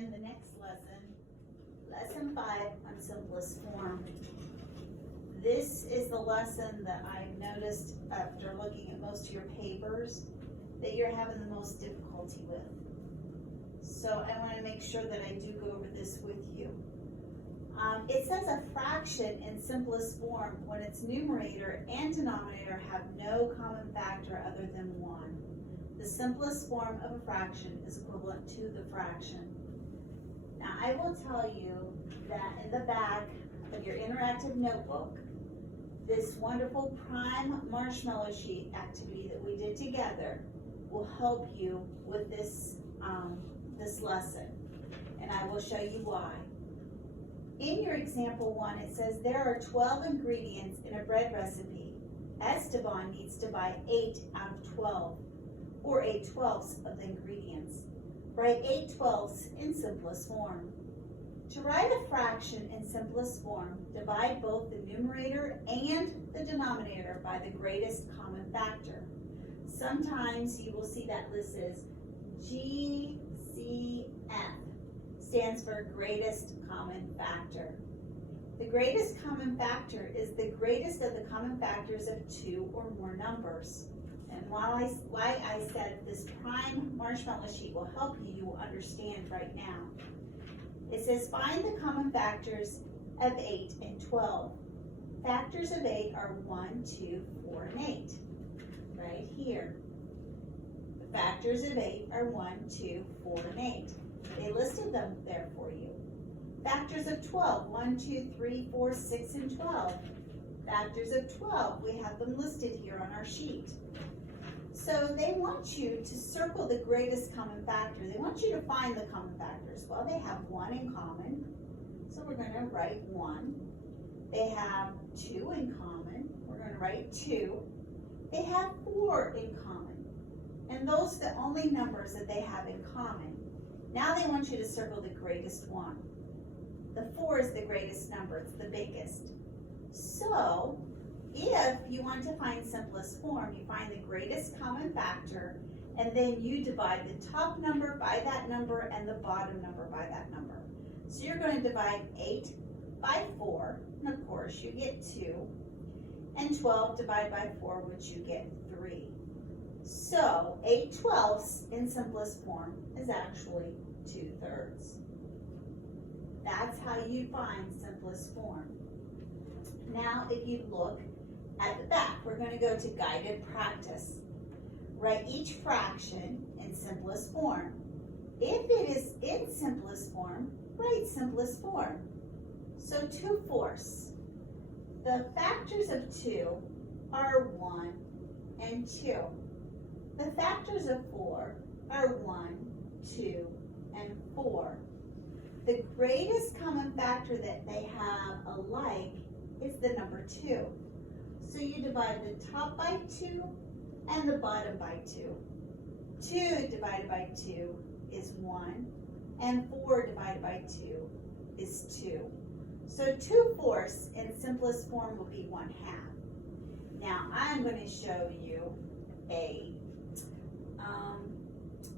in the next lesson, lesson 5 on simplest form. This is the lesson that I've noticed after looking at most of your papers that you're having the most difficulty with. So I want to make sure that I do go over this with you. It says a fraction in simplest form when its numerator and denominator have no common factor other than 1. The simplest form of a fraction is equivalent to the fraction. Now I will tell you that in the back of your interactive notebook, this wonderful prime marshmallow sheet activity that we did together will help you with this, this lesson, and I will show you why. In your example 1, it says there are 12 ingredients in a bread recipe. Esteban needs to buy 8 out of 12, or 8/12 of the ingredients. Write 8/12 in simplest form. To write a fraction in simplest form, divide both the numerator and the denominator by the greatest common factor. Sometimes you will see that listed as GCF, stands for greatest common factor. The greatest common factor is the greatest of the common factors of 2 or more numbers. And why I said this prime marshmallow sheet will help you, you will understand right now. It says find the common factors of 8 and 12. Factors of 8 are 1, 2, 4, and 8. Right here. The factors of 8 are 1, 2, 4, and 8. They listed them there for you. Factors of 12, 1, 2, 3, 4, 6, and 12. Factors of 12, we have them listed here on our sheet. So they want you to circle the greatest common factor. They want you to find the common factors. Well, they have 1 in common, so we're going to write 1. They have 2 in common, we're going to write 2. They have 4 in common, and those are the only numbers that they have in common. Now they want you to circle the greatest one. The 4 is the greatest number, it's the biggest. So, if you want to find simplest form, you find the greatest common factor, and then you divide the top number by that number and the bottom number by that number. So you're going to divide 8 by 4, and of course you get 2, and 12 divided by 4, which you get 3. So 8/12 in simplest form is actually 2/3. That's how you find simplest form. Now if you look at the back, we're going to go to guided practice. Write each fraction in simplest form. If it is in simplest form, write simplest form. So 2/4. The factors of 2 are 1 and 2. The factors of 4 are 1, 2, and 4. The greatest common factor that they have alike is the number 2. So you divide the top by 2 and the bottom by 2. 2 divided by 2 is 1, and 4 divided by 2 is 2. So 2/4 in simplest form will be 1/2. Now I'm going to show you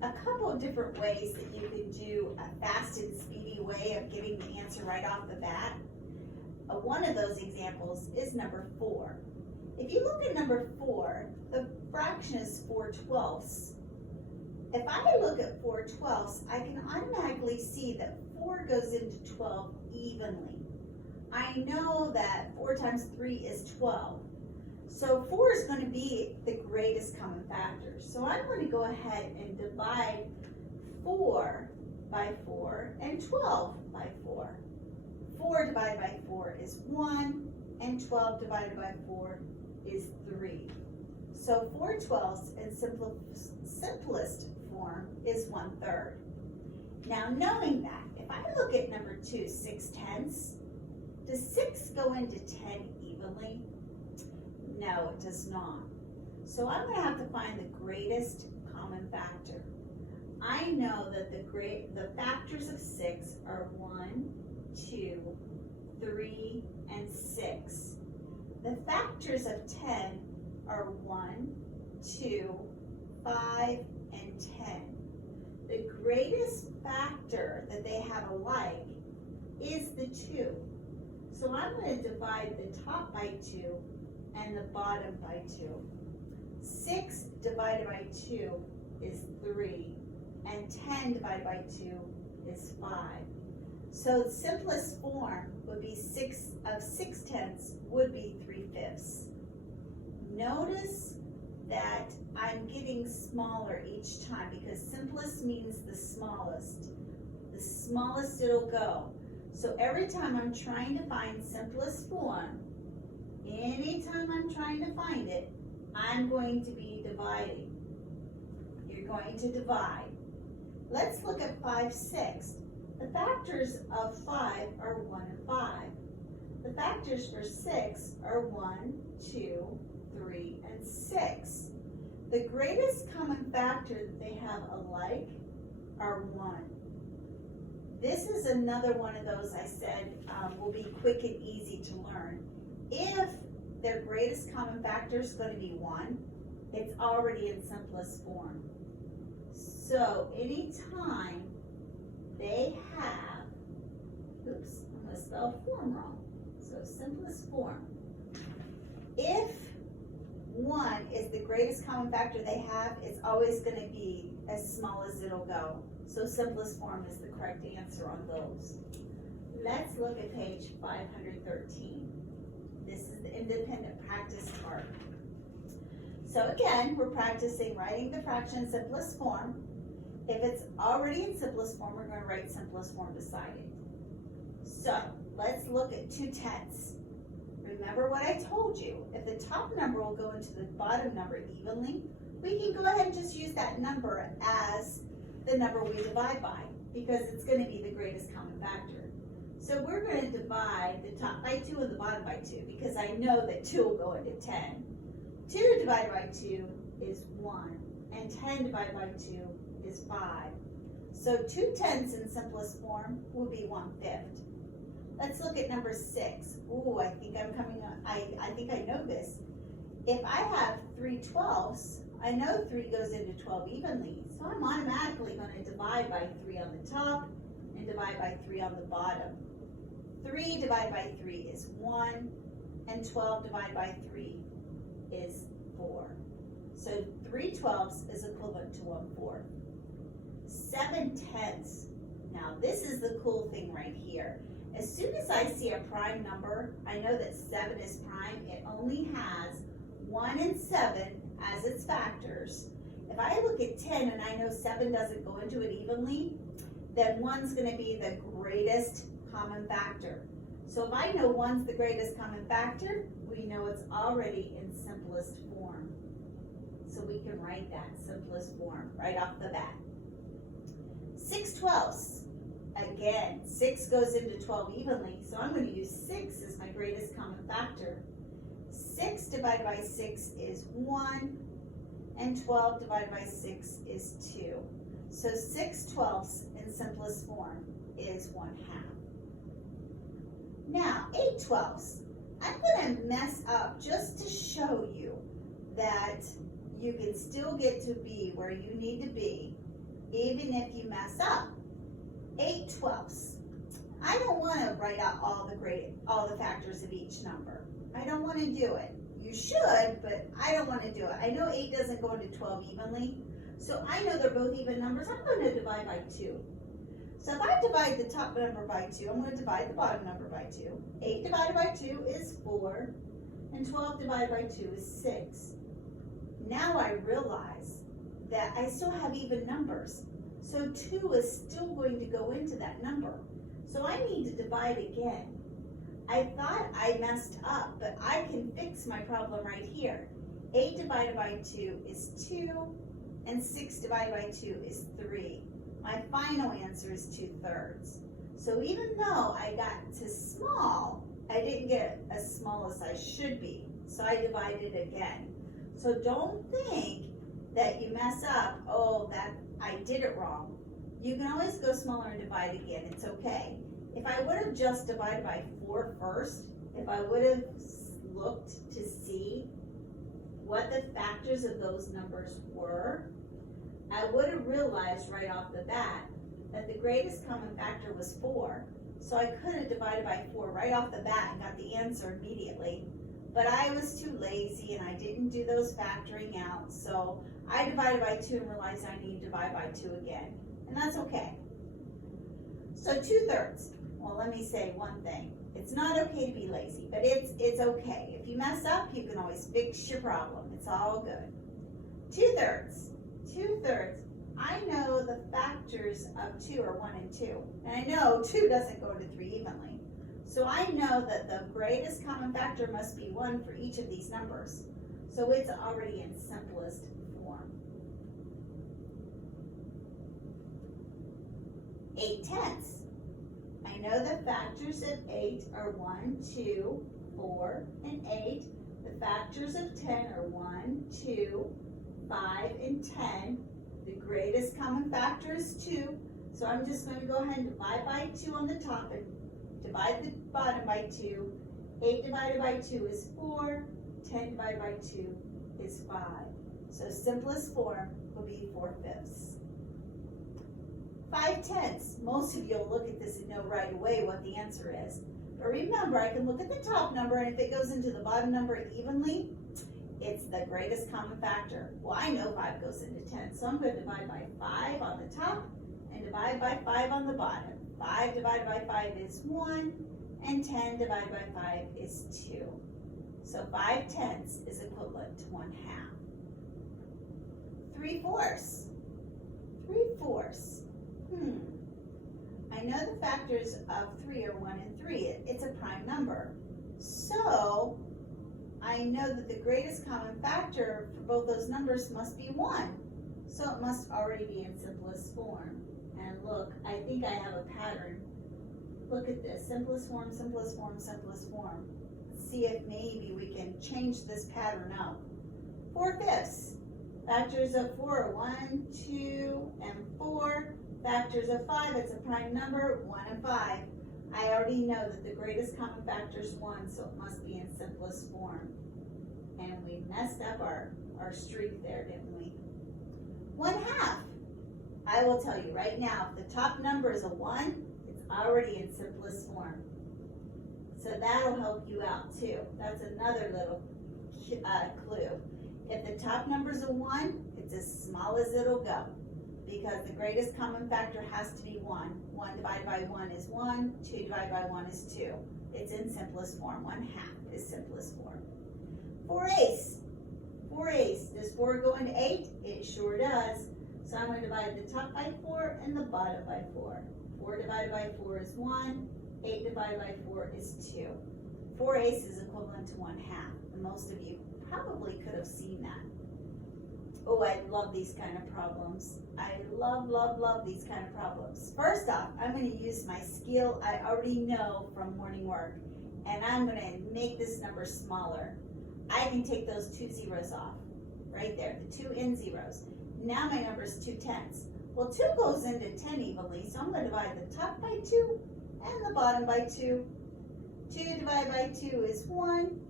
a couple of different ways that you can do a fast and speedy way of getting the answer right off the bat. One of those examples is number 4. If you look at number 4, the fraction is 4/12. If I look at 4/12, I can automatically see that 4 goes into 12 evenly. I know that 4 times 3 is 12. So 4 is going to be the greatest common factor. So I'm going to go ahead and divide 4 by 4 and 12 by 4. 4 divided by 4 is 1, and 12 divided by 4 is 3. So 4/12 in simplest form is 1/3. Now knowing that, if I look at number 2, 6/10, does 6 go into 10 evenly? No, it does not. So I'm going to have to find the greatest common factor. I know that the factors of 6 are 1, 2, 3, and 6. The factors of 10 are 1, 2, 5, and 10. the greatest factor that they have alike is the 2. So I'm going to divide the top by 2 and the bottom by 2. 6 divided by 2 is 3, and 10 divided by 2 is 5. So the simplest form would be 6 of 6/10 would be 3/5. Notice that I'm getting smaller each time because simplest means the smallest. The smallest it'll go. So every time I'm trying to find simplest form, anytime I'm trying to find it, I'm going to be dividing. You're going to divide. Let's look at 5/6. The factors of 5 are 1 and 5. The factors for 6 are 1, 2, 3, and 6. The greatest common factor that they have alike are 1. This is another one of those I said will be quick and easy to learn. If their greatest common factor is going to be 1, it's already in simplest form. So anytime they have, oops, I'm going to spell form wrong. So simplest form. If 1 is the greatest common factor they have, it's always going to be as small as it'll go. So simplest form is the correct answer on those. Let's look at page 513. This is the independent practice part. So again, we're practicing writing the fraction in simplest form. If it's already in simplest form, we're going to write simplest form beside it. So let's look at 2/10. Remember what I told you. If the top number will go into the bottom number evenly, we can go ahead and just use that number as the number we divide by because it's going to be the greatest common factor. So we're going to divide the top by 2 and the bottom by 2 because I know that 2 will go into 10. 2 divided by 2 is 1, and 10 divided by 2 is 5. So 2/10 in simplest form will be 1/5. Let's look at number 6. Ooh, I think I'm coming up, I think I know this. If I have 3/12, I know 3 goes into 12 evenly, so I'm automatically going to divide by 3 on the top and divide by 3 on the bottom. 3 divided by 3 is 1, and 12 divided by 3 is 4. So 3/12 is equivalent to 1/4. 7/10. Now this is the cool thing right here. As soon as I see a prime number, I know that 7 is prime. It only has 1 and 7 as its factors. If I look at 10 and I know 7 doesn't go into it evenly, then 1's going to be the greatest common factor. So if I know 1's the greatest common factor, we know it's already in simplest form. So we can write that simplest form right off the bat. 6/12. Again, 6 goes into 12 evenly, so I'm going to use 6 as my greatest common factor. 6 divided by 6 is 1, and 12 divided by 6 is 2. So 6/12 in simplest form is 1/2. Now, 8/12. I'm going to mess up just to show you that you can still get to be where you need to be, even if you mess up. 8/12. I don't want to write out all the factors of each number. I don't want to do it. You should, but I don't want to do it. I know 8 doesn't go into 12 evenly, so I know they're both even numbers. I'm going to divide by 2. So if I divide the top number by 2, I'm going to divide the bottom number by 2. 8 divided by 2 is 4, and 12 divided by 2 is 6. Now I realize that I still have even numbers. So 2 is still going to go into that number. So I need to divide again. I thought I messed up, but I can fix my problem right here. 8 divided by 2 is 2, and 6 divided by 2 is 3. My final answer is 2/3. So even though I got to small, I didn't get as small as I should be. So I divided again. So don't think that you mess up, oh, that I did it wrong. You can always go smaller and divide again, it's okay. If I would have just divided by 4 first, if I would have looked to see what the factors of those numbers were, I would have realized right off the bat that the greatest common factor was 4. So I could have divided by 4 right off the bat and got the answer immediately. But I was too lazy and I didn't do those factoring out. So I divided by 2 and realized I need to divide by 2 again. And that's okay. So 2/3. Well, let me say one thing. It's not okay to be lazy, but it's okay. If you mess up, you can always fix your problem. It's all good. 2/3. 2/3. I know the factors of 2 are 1 and 2. And I know 2 doesn't go to 3 evenly. So I know that the greatest common factor must be 1 for each of these numbers. So it's already in simplest form. 8/10. I know the factors of 8 are 1, 2, 4, and 8. The factors of 10 are 1, 2, 5, and 10. The greatest common factor is 2. So I'm just going to go ahead and divide by 2 on the top and divide the bottom by 2. 8 divided by 2 is 4. 10 divided by 2 is 5. So simplest form will be 4/5. 5/10. Most of you will look at this and know right away what the answer is. But remember, I can look at the top number, and if it goes into the bottom number evenly, it's the greatest common factor. Well, I know 5 goes into 10, so I'm going to divide by 5 on the top and divide by 5 on the bottom. 5 divided by 5 is 1, and 10 divided by 5 is 2. So 5/10 is equivalent to 1/2. 3/4. 3/4. I know the factors of 3 are 1 and 3. It's a prime number. So I know that the greatest common factor for both those numbers must be 1. So it must already be in simplest form. And look, I think I have a pattern. Look at this, simplest form, simplest form, simplest form. Let's see if maybe we can change this pattern out. 4/5. Factors of 4 are 1, 2, and 4. Factors of 5, it's a prime number, 1 and 5. I already know that the greatest common factor is 1, so it must be in simplest form. And we messed up our streak there, didn't we? 1/2. I will tell you right now, if the top number is a 1, it's already in simplest form. So that'll help you out too. That's another little clue. If the top number is a 1, it's as small as it'll go, because the greatest common factor has to be 1. 1 divided by 1 is 1, 2 divided by 1 is 2. It's in simplest form. 1/2 is simplest form. 4/8. 4/8. Does 4 go into 8? It sure does. So I'm going to divide the top by 4 and the bottom by 4. 4 divided by 4 is 1. 8 divided by 4 is 2. 4/8 is equivalent to 1/2. And most of you probably could have seen that. Oh, I love these kind of problems. I love, love, love these kind of problems. First off, I'm going to use my skill I already know from morning work, and I'm going to make this number smaller. I can take those 2 zeros off, right there, the 2 end zeros. Now my number is 2/10. Well, 2 goes into 10 evenly, so I'm going to divide the top by 2 and the bottom by 2. 2 divided by 2 is 1,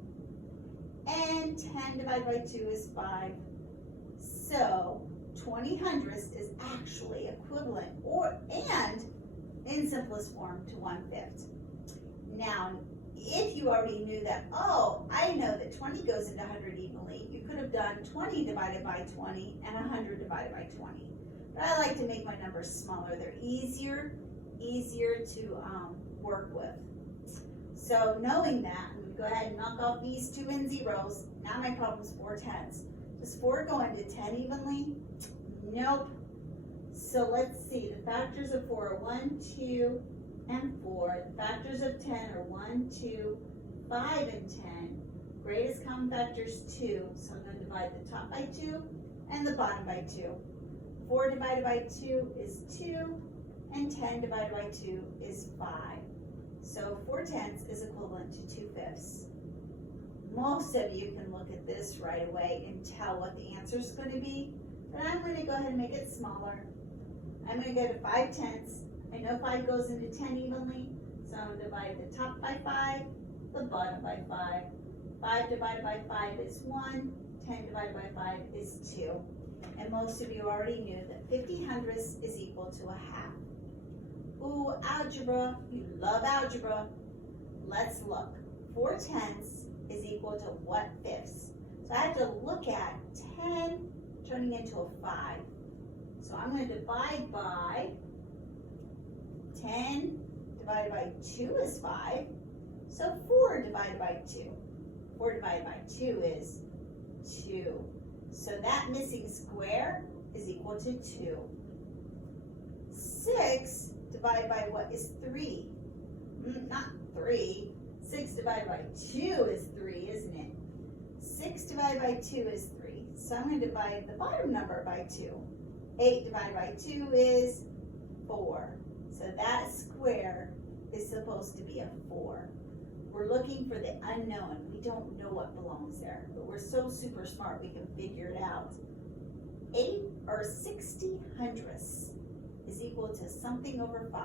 and 10 divided by 2 is 5. So 20/100 is actually equivalent and in simplest form to 1/5. Now, if you already knew that, oh, I know that 20 goes into 100 evenly, you could have done 20 divided by 20 and 100 divided by 20. But I like to make my numbers smaller. They're easier to work with. So knowing that, I'm going to go ahead and knock off these 2 end zeros. Now my problem is 4/10. Does 4 go into 10 evenly? Nope. So let's see. The factors of 4 are 1, 2, and 4. The factors of 10 are 1, 2, 5, and 10. Greatest common factor is 2. So I'm going to divide the top by 2 and the bottom by 2. 4 divided by 2 is 2, and 10 divided by 2 is 5. So 4/10 is equivalent to 2/5. Most of you can look at this right away and tell what the answer is going to be, but I'm going to go ahead and make it smaller. I'm going to go to 5/10. I know 5 goes into 10 evenly, so I'm going to divide the top by 5, the bottom by 5. 5 divided by 5 is 1, 10 divided by 5 is 2. And most of you already knew that 50 hundredths is equal to a half. Ooh, algebra, you love algebra. Let's look. 4 tenths is equal to what fifths? So I have to look at 10 turning into a 5. So I'm going to divide by 10 divided by 2 is 5. So 4 divided by 2. 4 divided by 2 is 2. So that missing square is equal to 2. 6 divided by what is 3? Not 3. 6 divided by 2 is 3, isn't it? 6 divided by 2 is 3. So I'm going to divide the bottom number by 2. 8 divided by 2 is 4. So that square is supposed to be a 4. We're looking for the unknown. We don't know what belongs there, but we're so super smart we can figure it out. 60 hundredths is equal to something over 5.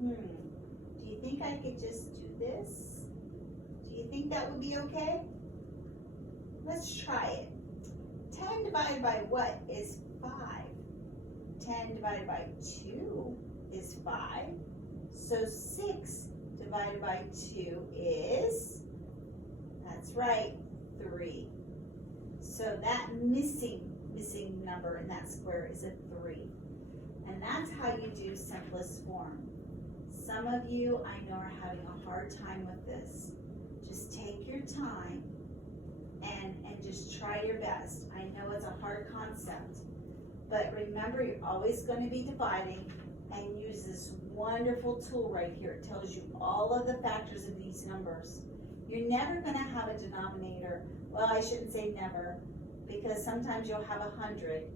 Do you think I could just do this? Do you think that would be okay? Let's try it. 10 divided by what is 5? 10 divided by 2 is 5. So 6 divided by 2 is, that's right, 3. So that missing number in that square is a 3. And that's how you do simplest form. Some of you I know are having a hard time with this. Just take your time and just try your best. I know it's a hard concept, but remember you're always going to be dividing, and use this wonderful tool right here. It tells you all of the factors of these numbers. You're never going to have a denominator. Well, I shouldn't say never, because sometimes you'll have 100.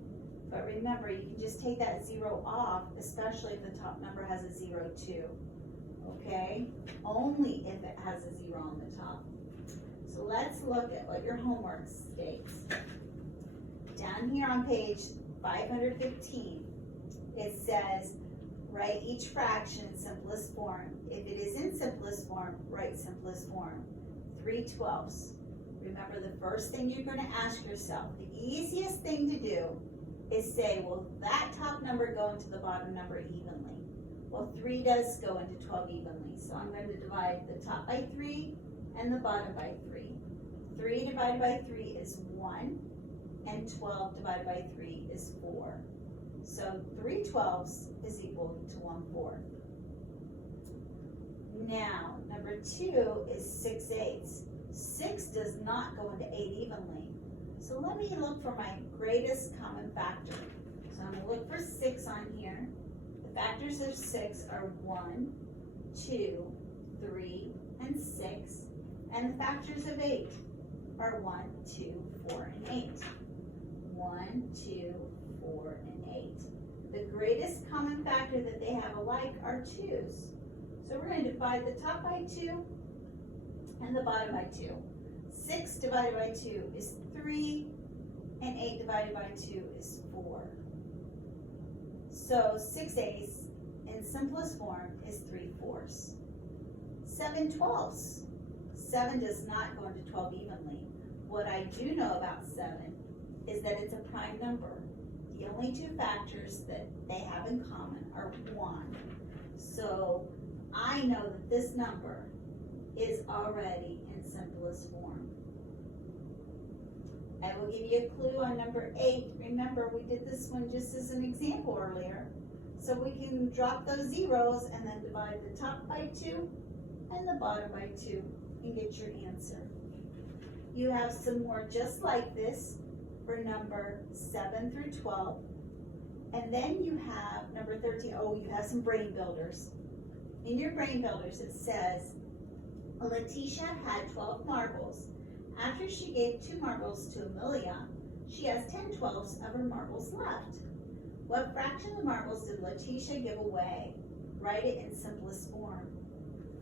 But remember, you can just take that 0 off, especially if the top number has a 0 too. Okay? Only if it has a 0 on the top. So let's look at what your homework states. Down here on page 515, it says, write each fraction in simplest form. If it is in simplest form, write simplest form. 3/12. Remember, the first thing you're going to ask yourself, the easiest thing to do is say, will that top number go into the bottom number evenly? Well, 3 does go into 12 evenly, so I'm going to divide the top by 3 and the bottom by 3. 3 divided by 3 is 1, and 12 divided by 3 is 4. So 3/12 is equal to 1/4. Now, number 2 is 6/8. 6 does not go into 8 evenly. So let me look for my greatest common factor. So I'm going to look for 6 on here. The factors of 6 are 1, 2, 3, and 6. And the factors of 8 are 1, 2, 4, and 8. 1, 2, 4, and 8. The greatest common factor that they have alike are 2's. So we're going to divide the top by 2 and the bottom by 2. 6 divided by 2 is 3, and 8 divided by 2 is 4. So 6/8 in simplest form is 3/4. 7/12. 7 does not go into 12 evenly. What I do know about 7 is that it's a prime number. The only two factors that they have in common are 1. So I know that this number is already in simplest form. I will give you a clue on number 8. Remember, we did this one just as an example earlier. So we can drop those zeros and then divide the top by 2 and the bottom by 2 and get your answer. You have some more just like this for number 7 through 12. And then you have number 13. Oh, you have some brain builders. In your brain builders, it says, Letitia had 12 marbles. After she gave 2 marbles to Amelia, she has 10/12 of her marbles left. What fraction of the marbles did Letitia give away? Write it in simplest form.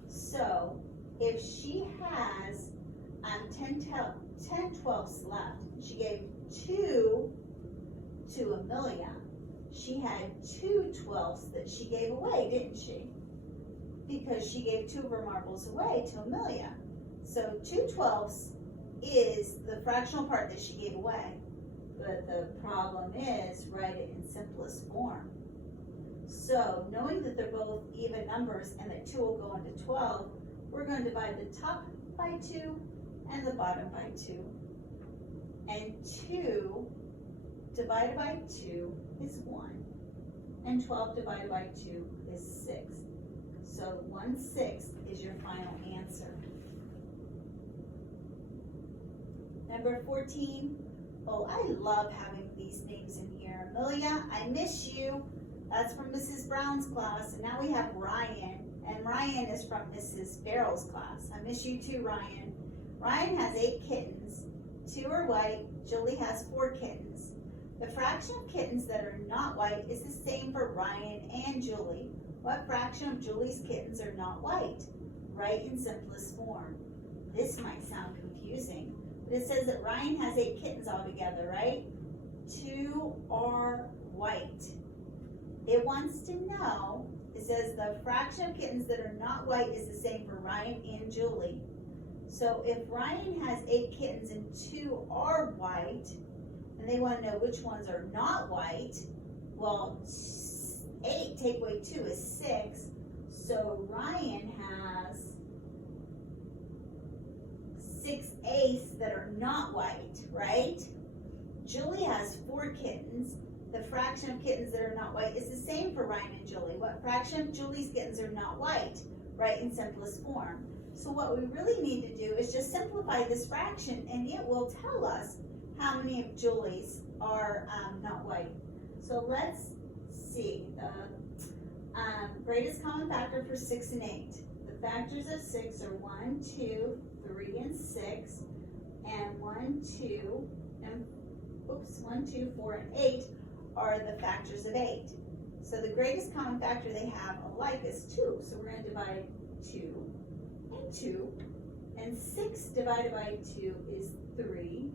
So, if she has 10/12 left, she gave 2 to Amelia, she had 2/12 that she gave away, didn't she? Because she gave 2 of her marbles away to Amelia. So 2/12 is the fractional part that she gave away. But the problem is, write it in simplest form. So, knowing that they're both even numbers and that 2 will go into 12, we're going to divide the top by 2 and the bottom by 2. And 2 divided by 2 is 1. And 12 divided by 2 is 6. So 1/6 is your final answer. Number 14. Oh, I love having these names in here. Amelia, I miss you. That's from Mrs. Brown's class. And now we have Ryan. And Ryan is from Mrs. Farrell's class. I miss you too, Ryan. Ryan has 8 kittens. 2 are white. Julie has 4 kittens. The fraction of kittens that are not white is the same for Ryan and Julie. What fraction of Julie's kittens are not white? Write in simplest form. This might sound confusing, but it says that Ryan has 8 kittens altogether, right? 2 are white. It wants to know, it says the fraction of kittens that are not white is the same for Ryan and Julie. So if Ryan has 8 kittens and 2 are white, and they want to know which ones are not white, well, 8 take away 2 is 6. So Ryan has 6 eggs that are not white, right? Julie has 4 kittens. The fraction of kittens that are not white is the same for Ryan and Julie. What fraction of Julie's kittens are not white? Write in simplest form. So what we really need to do is just simplify this fraction, and it will tell us how many of Julie's are not white. So let's see. The greatest common factor for 6 and 8. The factors of 6 are 1, 2, 3, and 6. And 1, 2, 4, and 8 are the factors of 8. So the greatest common factor they have alike is 2. So we're going to divide 2 and 2. And 6 divided by 2 is 3.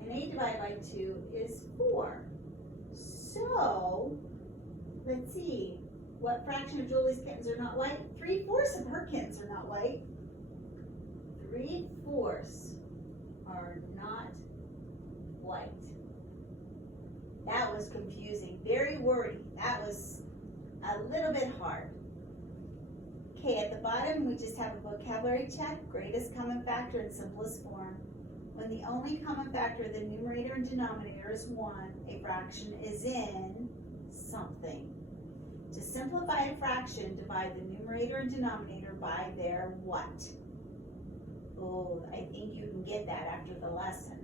And 8 divided by 2 is 4. So, let's see. What fraction of Julie's kittens are not white? 3/4 of her kittens are not white. 3/4 are not white. That was confusing, very wordy. That was a little bit hard. Okay, at the bottom we just have a vocabulary check. Greatest common factor in simplest form. When the only common factor of the numerator and denominator is 1, a fraction is in something. To simplify a fraction, divide the numerator and denominator by their what? Oh, I think you can get that after the lesson.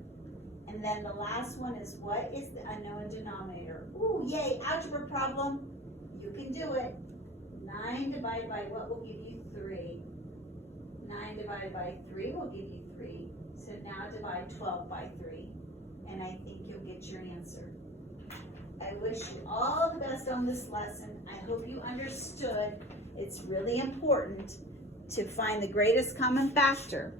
And then the last one is, what is the unknown denominator? Ooh, yay, algebra problem. You can do it. 9 divided by what will give you 3? 9 divided by 3 will give you 3. So now divide 12 by 3. And I think you'll get your answer. I wish you all the best on this lesson. I hope you understood. It's really important to find the greatest common factor